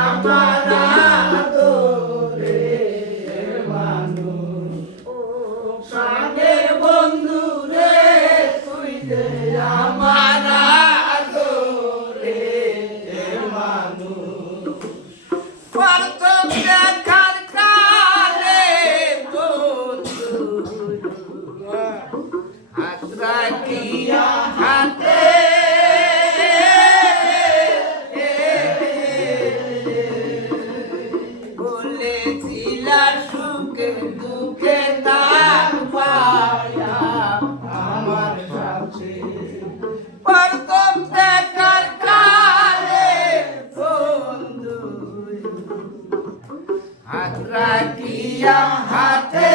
আমার আদরের মানুষ ও প্রাণের বন্ধু রে তুই যে আমার আদরের মানুষ প্রথম দেখার কালে বন্ধু হাত রাখিয়া হাতে বলেছিলা সুখে দুঃখে থাকবা আমার সাথে প্রথম দেখার কালে বন্ধু হাত রাখিয়া হাতে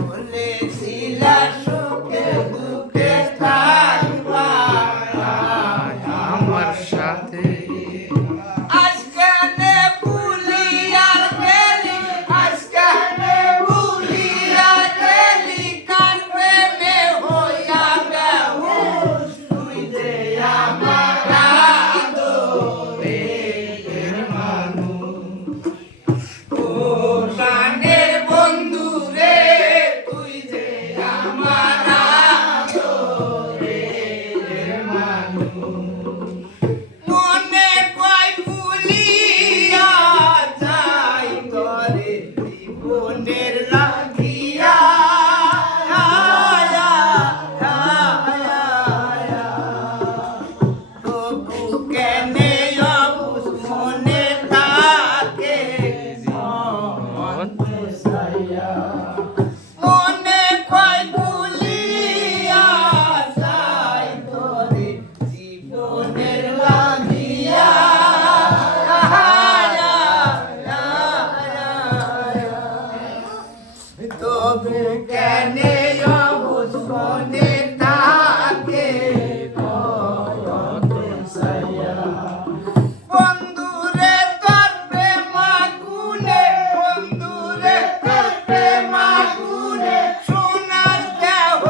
বলেছিলা সুখে দুঃখে থাকবা আমার সাথে আজকানে ভুলিয়া গেলি আজকানে ভুলিয়া গেলি কার প্রেমে হইয়া বেহুশ তুই যে আমার আদরের মানুষ ও প্রাণের বন্ধু রে তুই যে আমার আদরের মানুষ মনে কয় ভুলিয়া যাই তরে জীবনের লাগিয়া তবু কেনে অবুঝ মনে থাকে মন সাইয়া মনে কয় ভুলিয়া যাই তরে জীবনের লাগিয়া তবু কেনে অবুঝ মনে থাকে মন সাইয়া বন্ধুরে তোর প্রেম আগুনে বন্ধুরে তোর প্রেম আগুনে সোনার দেহ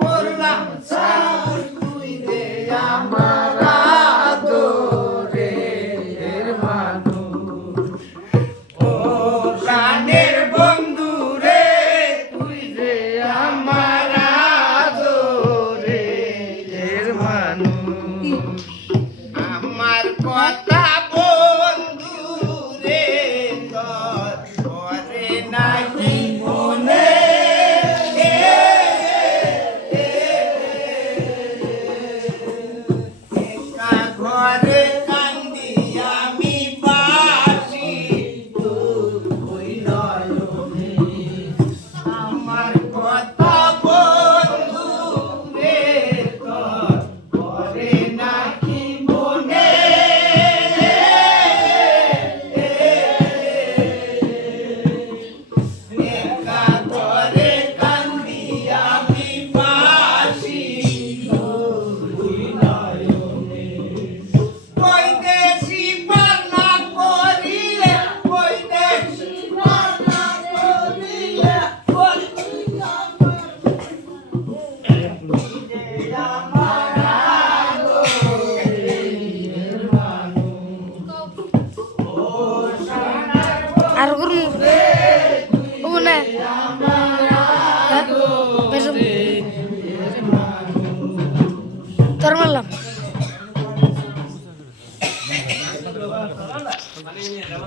করলাম সাউস তুই যে আমার আদরের মানুষ ও প্রাণের বন্ধু রে তুই যে আমার আদরের মানুষ আমার কথা বন্ধু রে তোর পরে নাকি মনে একা ঘরে কান্দি আমি বাসি তুই নয়নে আমার কথা বন্ধু রে তোর পরে নাকি মনে একা ঘরে কান্দি আমি বাসি তুই নয়নে বৈদেশি বানা করিলে বৈদেশি বানা করিলে বলি আমার আদরের মানুষ ও সোনার আর করুন ও না তোর মারলাম